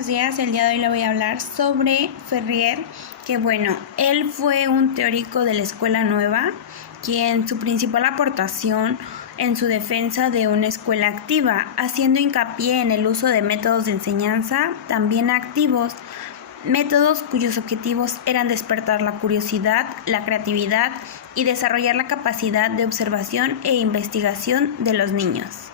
Buenos días, el día de hoy le voy a hablar sobre Ferrier, que bueno, él fue un teórico de la Escuela Nueva, quien su principal aportación en su defensa de una escuela activa, haciendo hincapié en el uso de métodos de enseñanza también activos, métodos cuyos objetivos eran despertar la curiosidad, la creatividad y desarrollar la capacidad de observación e investigación de los niños.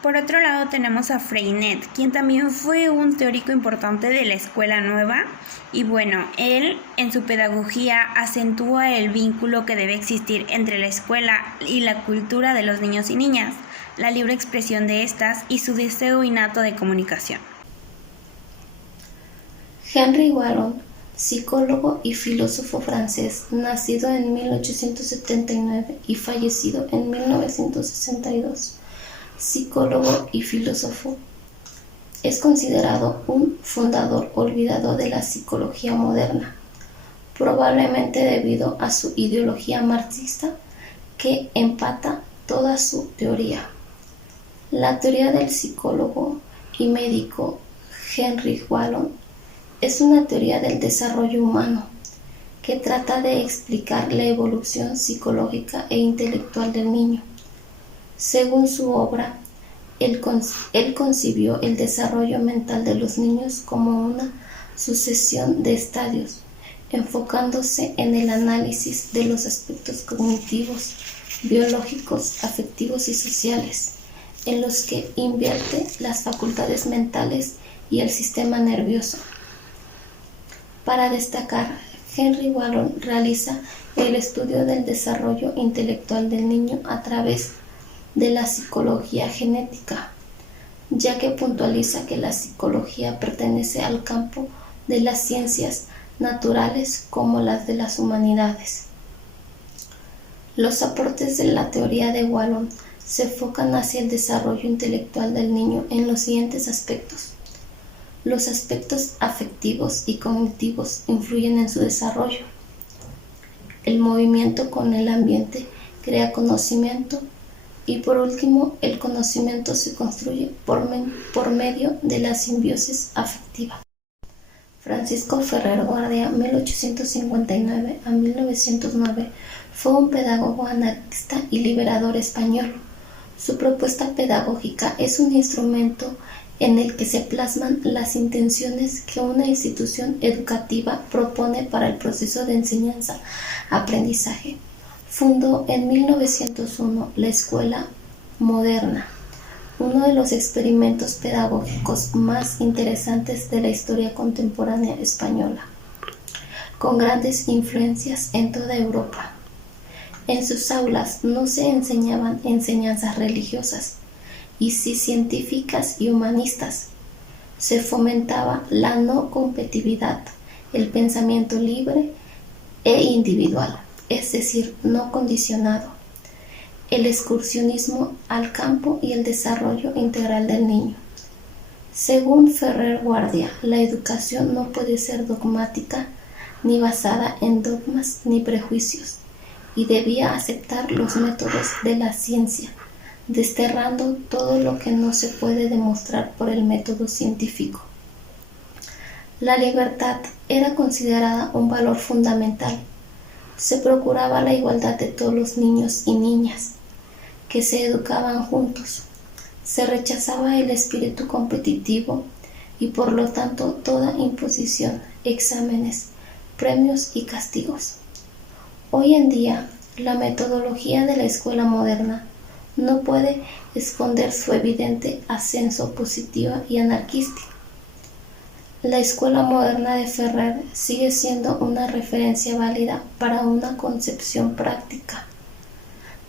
Por otro lado tenemos a Freinet, quien también fue un teórico importante de la Escuela Nueva y bueno, él en su pedagogía acentúa el vínculo que debe existir entre la escuela y la cultura de los niños y niñas, la libre expresión de estas y su deseo innato de comunicación. Henry Wallon, psicólogo y filósofo francés, nacido en 1879 y fallecido en 1962. Psicólogo y filósofo, es considerado un fundador olvidado de la psicología moderna, probablemente debido a su ideología marxista que empata toda su teoría. La teoría del psicólogo y médico Henry Wallon es una teoría del desarrollo humano que trata de explicar la evolución psicológica e intelectual del niño. Según su obra, él concibió el desarrollo mental de los niños como una sucesión de estadios, enfocándose en el análisis de los aspectos cognitivos, biológicos, afectivos y sociales, en los que invierte las facultades mentales y el sistema nervioso. Para destacar, Henry Wallon realiza el estudio del desarrollo intelectual del niño a través de la psicología genética, ya que puntualiza que la psicología pertenece al campo de las ciencias naturales como las de las humanidades. Los aportes de la teoría de Wallon se enfocan hacia el desarrollo intelectual del niño en los siguientes aspectos. Los aspectos afectivos y cognitivos influyen en su desarrollo. El movimiento con el ambiente crea conocimiento. Y por último, el conocimiento se construye por medio de la simbiosis afectiva. Francisco Ferrer Guardia, 1859 a 1909, fue un pedagogo anarquista y liberador español. Su propuesta pedagógica es un instrumento en el que se plasman las intenciones que una institución educativa propone para el proceso de enseñanza-aprendizaje. Fundó en 1901 la Escuela Moderna, uno de los experimentos pedagógicos más interesantes de la historia contemporánea española, con grandes influencias en toda Europa. En sus aulas no se enseñaban enseñanzas religiosas, y sí científicas y humanistas. Se fomentaba la no competitividad, el pensamiento libre e individual, es decir, no condicionado, el excursionismo al campo y el desarrollo integral del niño. Según Ferrer Guardia, la educación no puede ser dogmática ni basada en dogmas ni prejuicios, y debía aceptar los métodos de la ciencia, desterrando todo lo que no se puede demostrar por el método científico. La libertad era considerada un valor fundamental. Se procuraba la igualdad de todos los niños y niñas, que se educaban juntos. Se rechazaba el espíritu competitivo y por lo tanto toda imposición, exámenes, premios y castigos. Hoy en día, la metodología de la escuela moderna no puede esconder su evidente ascenso positiva y anarquista. La escuela moderna de Ferrer sigue siendo una referencia válida para una concepción práctica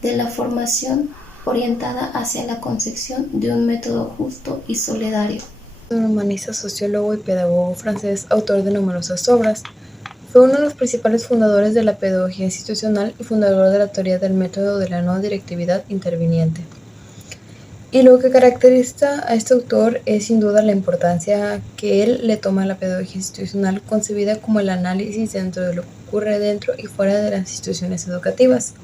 de la formación orientada hacia la concepción de un método justo y solidario. Un humanista, sociólogo y pedagogo francés, autor de numerosas obras. Fue uno de los principales fundadores de la pedagogía institucional y fundador de la teoría del método de la no directividad interviniente. Y lo que caracteriza a este autor es sin duda la importancia que él le toma a la pedagogía institucional, concebida como el análisis dentro de lo que ocurre dentro y fuera de las instituciones educativas.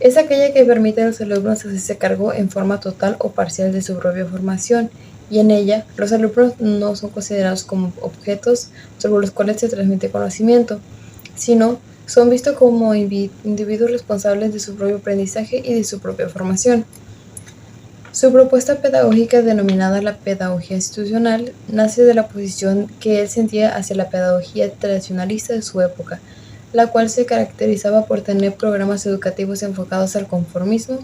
Es aquella que permite a los alumnos hacerse cargo en forma total o parcial de su propia formación y en ella los alumnos no son considerados como objetos sobre los cuales se transmite conocimiento, sino son vistos como individuos responsables de su propio aprendizaje y de su propia formación. Su propuesta pedagógica, denominada la pedagogía institucional, nace de la posición que él sentía hacia la pedagogía tradicionalista de su época, la cual se caracterizaba por tener programas educativos enfocados al conformismo.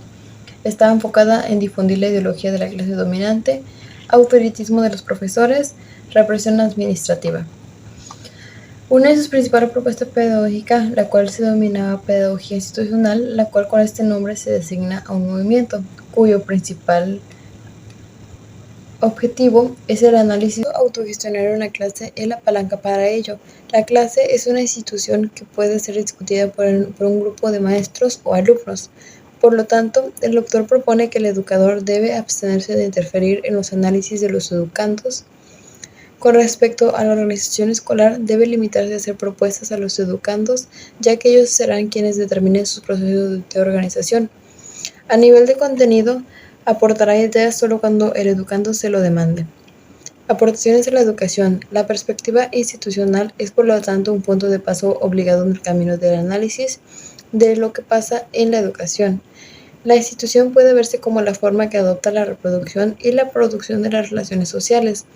Estaba enfocada en difundir la ideología de la clase dominante, autoritarismo de los profesores, represión administrativa. Una de sus principales propuestas pedagógicas, la cual se denominaba pedagogía institucional, la cual con este nombre se designa a un movimiento, cuyo principal objetivo es el análisis autogestionario de una clase es la palanca para ello. La clase es una institución que puede ser discutida por un grupo de maestros o alumnos. Por lo tanto, el autor propone que el educador debe abstenerse de interferir en los análisis de los educandos. Con respecto a la organización escolar, debe limitarse a hacer propuestas a los educandos, ya que ellos serán quienes determinen sus procesos de organización. A nivel de contenido, aportará ideas solo cuando el educando se lo demande. Aportaciones a la educación. La perspectiva institucional es por lo tanto un punto de paso obligado en el camino del análisis de lo que pasa en la educación. La institución puede verse como la forma que adopta la reproducción y la producción de las relaciones sociales.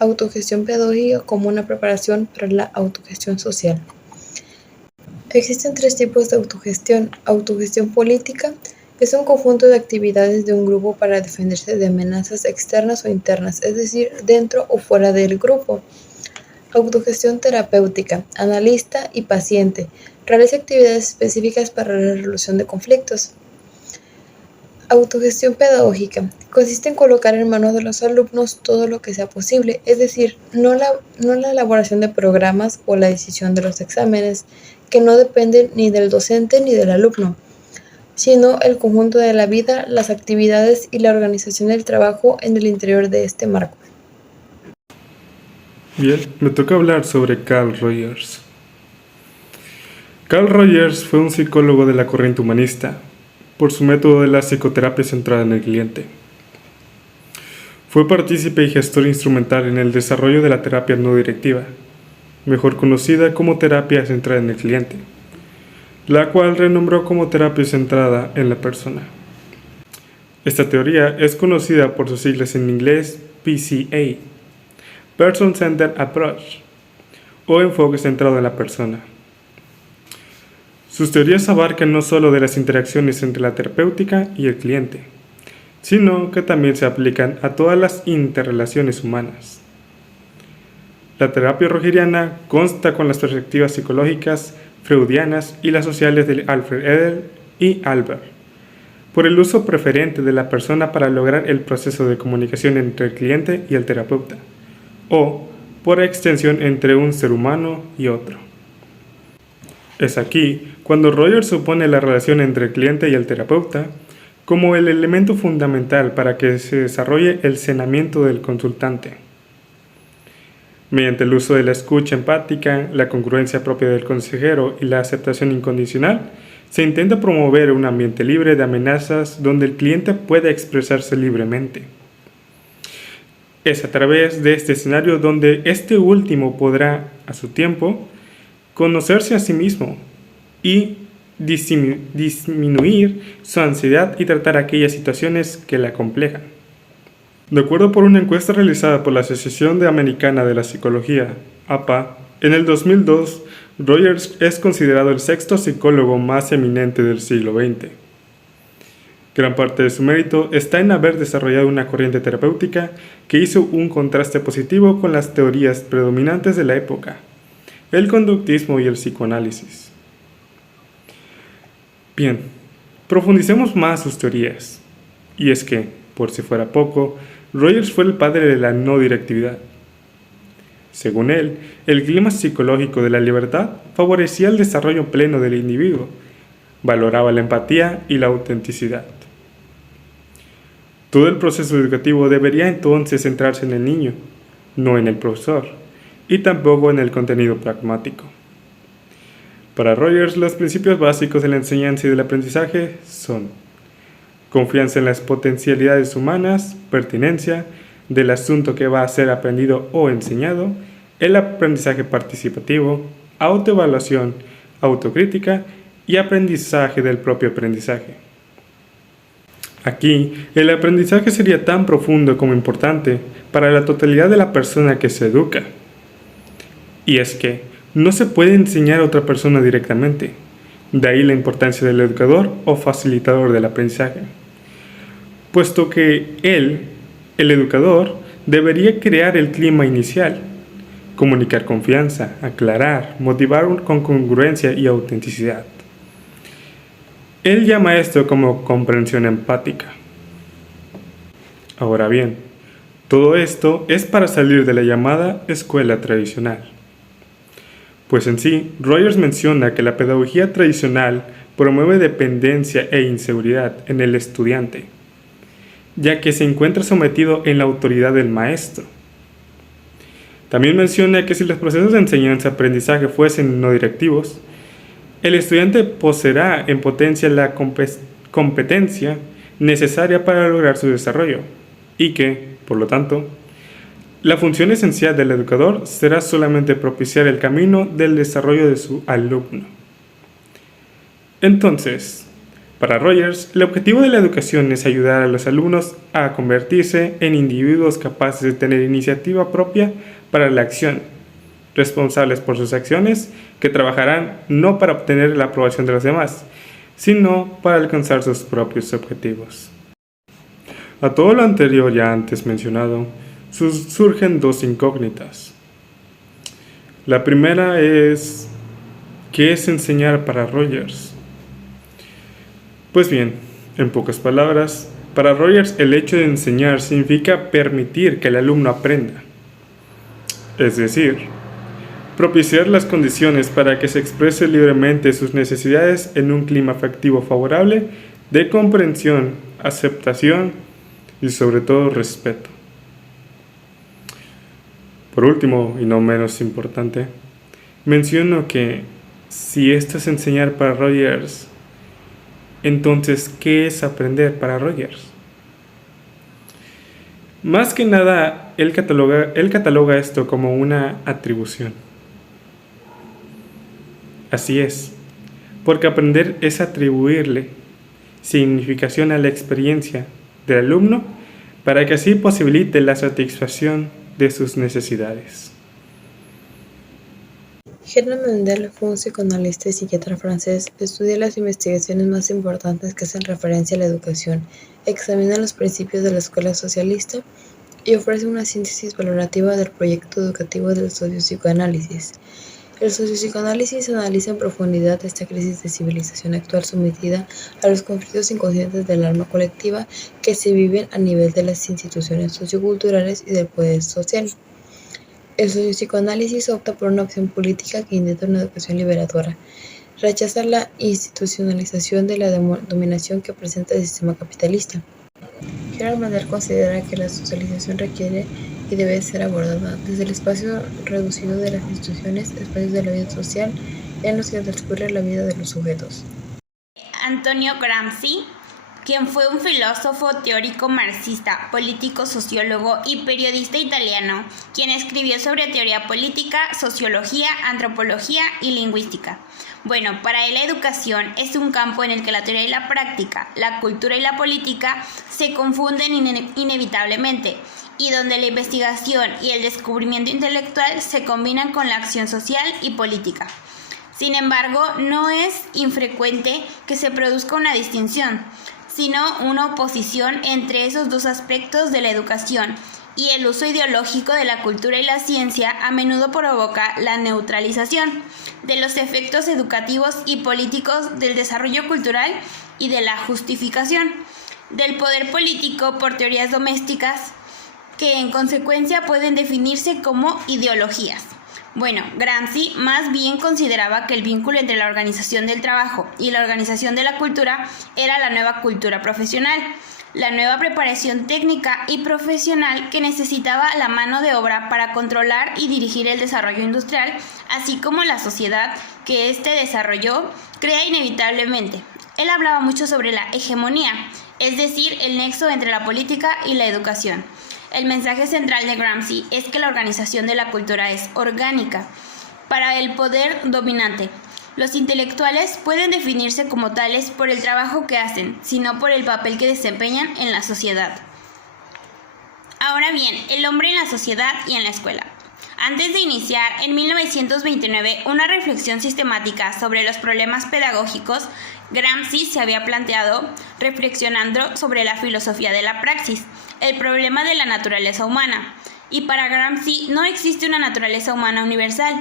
Autogestión pedagógica como una preparación para la autogestión social. Existen tres tipos de autogestión. Autogestión política es un conjunto de actividades de un grupo para defenderse de amenazas externas o internas, es decir, dentro o fuera del grupo. Autogestión terapéutica, analista y paciente. Realiza actividades específicas para la resolución de conflictos. Autogestión pedagógica. Consiste en colocar en manos de los alumnos todo lo que sea posible, es decir, no la elaboración de programas o la decisión de los exámenes, que no dependen ni del docente ni del alumno, sino el conjunto de la vida, las actividades y la organización del trabajo en el interior de este marco. Bien, me toca hablar sobre Carl Rogers. Carl Rogers fue un psicólogo de la corriente humanista, por su método de la psicoterapia centrada en el cliente. Fue partícipe y gestor instrumental en el desarrollo de la terapia no directiva, mejor conocida como terapia centrada en el cliente, la cual renombró como terapia centrada en la persona. Esta teoría es conocida por sus siglas en inglés PCA, Person Centered Approach, o enfoque centrado en la persona. Sus teorías abarcan no solo de las interacciones entre la terapéutica y el cliente, sino que también se aplican a todas las interrelaciones humanas. La terapia rogeriana consta con las perspectivas psicológicas, freudianas y las sociales de Alfred Adler y Albert, por el uso preferente de la persona para lograr el proceso de comunicación entre el cliente y el terapeuta, o, por extensión, entre un ser humano y otro. Es aquí cuando Rogers supone la relación entre el cliente y el terapeuta como el elemento fundamental para que se desarrolle el sanamiento del consultante. Mediante el uso de la escucha empática, la congruencia propia del consejero y la aceptación incondicional, se intenta promover un ambiente libre de amenazas donde el cliente pueda expresarse libremente. Es a través de este escenario donde este último podrá, a su tiempo, conocerse a sí mismo y disminuir su ansiedad y tratar aquellas situaciones que la acomplejan. De acuerdo por una encuesta realizada por la Asociación Americana de la Psicología, APA, en el 2002, Rogers es considerado el sexto psicólogo más eminente del siglo XX. Gran parte de su mérito está en haber desarrollado una corriente terapéutica que hizo un contraste positivo con las teorías predominantes de la época, el conductismo y el psicoanálisis. Bien, profundicemos más sus teorías. Y es que, por si fuera poco, Rogers fue el padre de la no directividad. Según él, el clima psicológico de la libertad favorecía el desarrollo pleno del individuo, valoraba la empatía y la autenticidad. Todo el proceso educativo debería entonces centrarse en el niño, no en el profesor, y tampoco en el contenido pragmático. Para Rogers, los principios básicos de la enseñanza y del aprendizaje son confianza en las potencialidades humanas, pertinencia, del asunto que va a ser aprendido o enseñado, el aprendizaje participativo, autoevaluación, autocrítica y aprendizaje del propio aprendizaje. Aquí, el aprendizaje sería tan profundo como importante para la totalidad de la persona que se educa. Y es que no se puede enseñar a otra persona directamente. De ahí la importancia del educador o facilitador del aprendizaje. Puesto que él, el educador, debería crear el clima inicial, comunicar confianza, aclarar, motivar con congruencia y autenticidad. Él llama esto como comprensión empática. Ahora bien, todo esto es para salir de la llamada escuela tradicional. Pues en sí, Rogers menciona que la pedagogía tradicional promueve dependencia e inseguridad en el estudiante, ya que se encuentra sometido en la autoridad del maestro. También menciona que si los procesos de enseñanza-aprendizaje fuesen no directivos, el estudiante poseerá en potencia la competencia necesaria para lograr su desarrollo y que, por lo tanto, la función esencial del educador será solamente propiciar el camino del desarrollo de su alumno. Entonces, para Rogers, el objetivo de la educación es ayudar a los alumnos a convertirse en individuos capaces de tener iniciativa propia para la acción, responsables por sus acciones, que trabajarán no para obtener la aprobación de los demás, sino para alcanzar sus propios objetivos. A todo lo anterior ya antes mencionado, surgen dos incógnitas. La primera es, ¿qué es enseñar para Rogers? Pues bien, en pocas palabras, para Rogers el hecho de enseñar significa permitir que el alumno aprenda. Es decir, propiciar las condiciones para que se exprese libremente sus necesidades en un clima afectivo favorable de comprensión, aceptación y sobre todo respeto. Por último, y no menos importante, menciono que si esto es enseñar para Rogers, entonces, ¿qué es aprender para Rogers? Más que nada, él cataloga esto como una atribución. Así es, porque aprender es atribuirle significación a la experiencia del alumno para que así posibilite la satisfacción de sus necesidades. Hermann Mendel fue un psicoanalista y psiquiatra francés. Estudia las investigaciones más importantes que hacen referencia a la educación, examina los principios de la escuela socialista y ofrece una síntesis valorativa del proyecto educativo del sociopsicoanálisis. El sociopsicoanálisis analiza en profundidad esta crisis de civilización actual sometida a los conflictos inconscientes del alma colectiva que se viven a nivel de las instituciones socioculturales y del poder social. El sociopsicoanálisis opta por una opción política que intenta una educación liberadora. Rechaza la institucionalización de la dominación que presenta el sistema capitalista. Hermann Mendel considera que la socialización requiere y debe ser abordada desde el espacio reducido de las instituciones, espacios de la vida social en los que transcurre la vida de los sujetos. Antonio Gramsci, quien fue un filósofo, teórico marxista, político, sociólogo y periodista italiano, quien escribió sobre teoría política, sociología, antropología y lingüística. Bueno, para él la educación es un campo en el que la teoría y la práctica, la cultura y la política se confunden inevitablemente, y donde la investigación y el descubrimiento intelectual se combinan con la acción social y política. Sin embargo, no es infrecuente que se produzca una distinción, sino una oposición entre esos dos aspectos de la educación, y el uso ideológico de la cultura y la ciencia a menudo provoca la neutralización de los efectos educativos y políticos del desarrollo cultural y de la justificación del poder político por teorías domésticas que en consecuencia pueden definirse como ideologías. Bueno, Gramsci más bien consideraba que el vínculo entre la organización del trabajo y la organización de la cultura era la nueva cultura profesional, la nueva preparación técnica y profesional que necesitaba la mano de obra para controlar y dirigir el desarrollo industrial, así como la sociedad que este desarrollo crea inevitablemente. Él hablaba mucho sobre la hegemonía, es decir, el nexo entre la política y la educación. el mensaje central de Gramsci es que la organización de la cultura es orgánica para el poder dominante. Los intelectuales pueden definirse como tales por el trabajo que hacen, sino por el papel que desempeñan en la sociedad. Ahora bien, el hombre en la sociedad y en la escuela. Antes de iniciar, en 1929, una reflexión sistemática sobre los problemas pedagógicos, Gramsci se había planteado, reflexionando sobre la filosofía de la praxis, el problema de la naturaleza humana. Y para Gramsci no existe una naturaleza humana universal,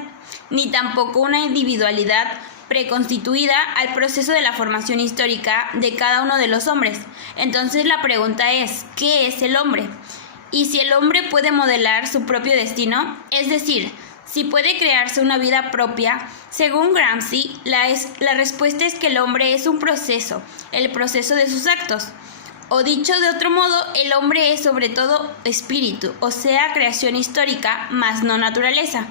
ni tampoco una individualidad preconstituida al proceso de la formación histórica de cada uno de los hombres. Entonces la pregunta es, ¿qué es el hombre? Y si el hombre puede modelar su propio destino, es decir, si puede crearse una vida propia, según Gramsci, la respuesta es que el hombre es un proceso, el proceso de sus actos. O dicho de otro modo, el hombre es sobre todo espíritu, o sea, creación histórica, más no naturaleza.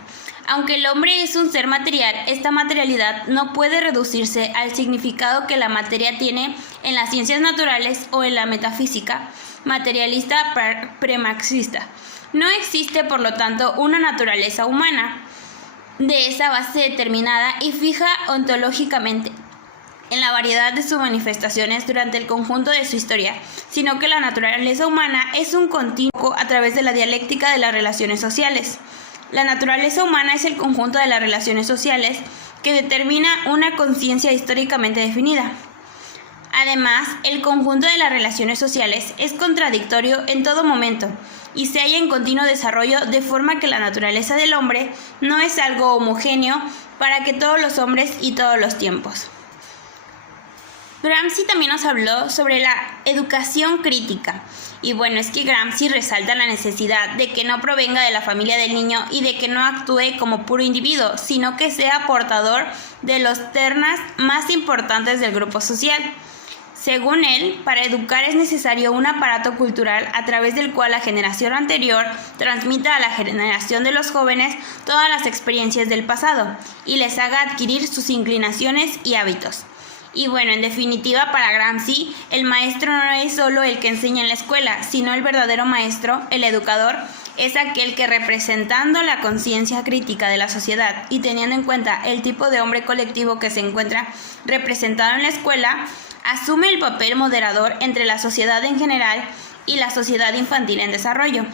Aunque el hombre es un ser material, esta materialidad no puede reducirse al significado que la materia tiene en las ciencias naturales o en la metafísica materialista premarxista. No existe, por lo tanto, una naturaleza humana de esa base determinada y fija ontológicamente en la variedad de sus manifestaciones durante el conjunto de su historia, sino que la naturaleza humana es un continuo a través de la dialéctica de las relaciones sociales. La naturaleza humana es el conjunto de las relaciones sociales que determina una conciencia históricamente definida. Además, el conjunto de las relaciones sociales es contradictorio en todo momento y se halla en continuo desarrollo, de forma que la naturaleza del hombre no es algo homogéneo para que todos los hombres y todos los tiempos. Gramsci también nos habló sobre la educación crítica. Y bueno, es que Gramsci resalta la necesidad de que no provenga de la familia del niño y de que no actúe como puro individuo, sino que sea portador de los ternas más importantes del grupo social. Según él, para educar es necesario un aparato cultural a través del cual la generación anterior transmita a la generación de los jóvenes todas las experiencias del pasado y les haga adquirir sus inclinaciones y hábitos. Y bueno, en definitiva, para Gramsci, el maestro no es solo el que enseña en la escuela, sino el verdadero maestro, el educador, es aquel que, representando la conciencia crítica de la sociedad y teniendo en cuenta el tipo de hombre colectivo que se encuentra representado en la escuela, asume el papel moderador entre la sociedad en general y la sociedad infantil en desarrollo.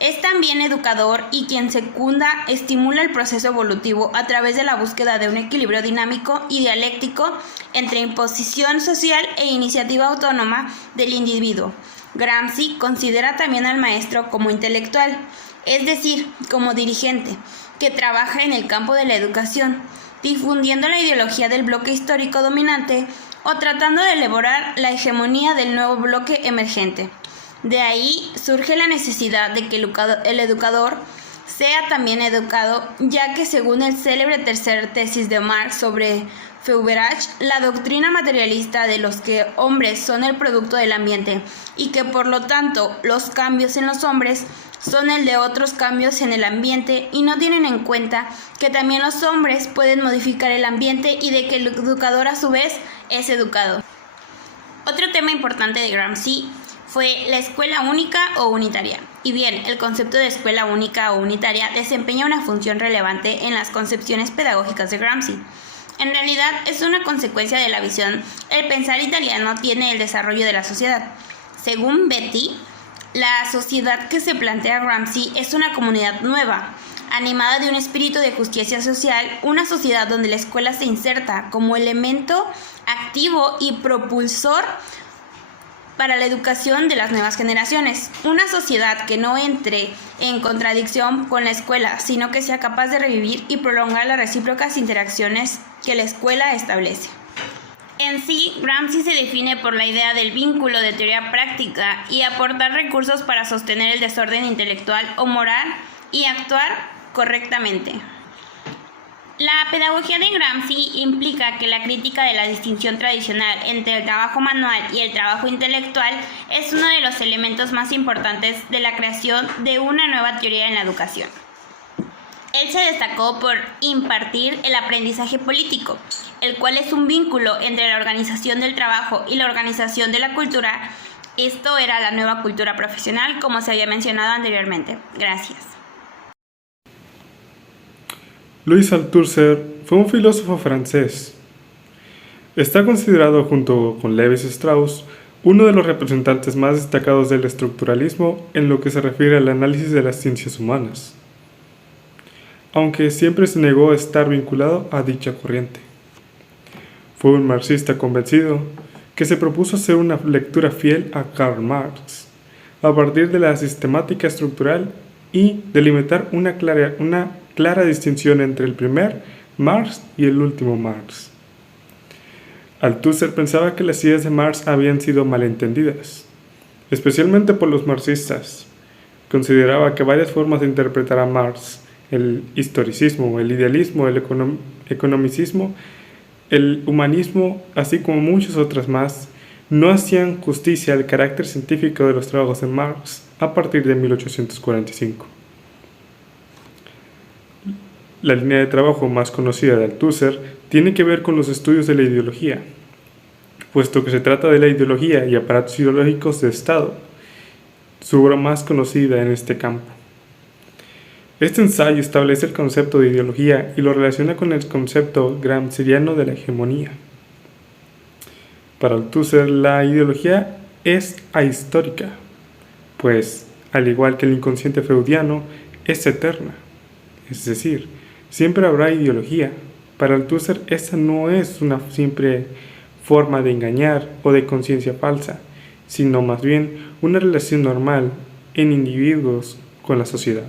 Es también educador y quien secunda, estimula el proceso evolutivo a través de la búsqueda de un equilibrio dinámico y dialéctico entre imposición social e iniciativa autónoma del individuo. Gramsci considera también al maestro como intelectual, es decir, como dirigente, que trabaja en el campo de la educación, difundiendo la ideología del bloque histórico dominante o tratando de elaborar la hegemonía del nuevo bloque emergente. De ahí surge la necesidad de que el educador sea también educado, ya que según el célebre tercer tesis de Marx sobre Feuerbach, la doctrina materialista de los que hombres son el producto del ambiente y que por lo tanto los cambios en los hombres son el de otros cambios en el ambiente y no tienen en cuenta que también los hombres pueden modificar el ambiente y de que el educador a su vez es educado. Otro tema importante de Gramsci fue la escuela única o unitaria. Y bien, el concepto de escuela única o unitaria desempeña una función relevante en las concepciones pedagógicas de Gramsci. En realidad es una consecuencia de la visión. El pensar italiano tiene el desarrollo de la sociedad. Según Betti, la sociedad que se plantea Gramsci es una comunidad nueva, animada de un espíritu de justicia social, una sociedad donde la escuela se inserta como elemento activo y propulsor para la educación de las nuevas generaciones. Una sociedad que no entre en contradicción con la escuela, sino que sea capaz de revivir y prolongar las recíprocas interacciones que la escuela establece. En sí, Gramsci se define por la idea del vínculo de teoría práctica y aportar recursos para sostener el desorden intelectual o moral y actuar correctamente. La pedagogía de Gramsci implica que la crítica de la distinción tradicional entre el trabajo manual y el trabajo intelectual es uno de los elementos más importantes de la creación de una nueva teoría en la educación. Él se destacó por impartir el aprendizaje político, el cual es un vínculo entre la organización del trabajo y la organización de la cultura, Esto era la nueva cultura profesional, como se había mencionado anteriormente. Gracias. Louis Althusser fue un filósofo francés. Está considerado, junto con Lévi Strauss, uno de los representantes más destacados del estructuralismo en lo que se refiere al análisis de las ciencias humanas, aunque siempre se negó a estar vinculado a dicha corriente. Fue un marxista convencido que se propuso hacer una lectura fiel a Karl Marx, a partir de la sistemática estructural y delimitar una clara distinción entre el primer Marx y el último Marx. Althusser pensaba que las ideas de Marx habían sido malentendidas, especialmente por los marxistas. Consideraba que varias formas de interpretar a Marx, el historicismo, el idealismo, el economicismo, el humanismo, así como muchas otras más, no hacían justicia al carácter científico de los trabajos de Marx a partir de 1845. La línea de trabajo más conocida de Althusser tiene que ver con los estudios de la ideología, puesto que se trata de la ideología y aparatos ideológicos de Estado, su obra más conocida en este campo. Este ensayo establece el concepto de ideología y lo relaciona con el concepto gramsciano de la hegemonía. Para Althusser, la ideología es ahistórica, pues, al igual que el inconsciente freudiano, es eterna. Es decir, siempre habrá ideología. Para Althusser, esa no es una simple forma de engañar o de conciencia falsa, sino más bien una relación normal en individuos con la sociedad.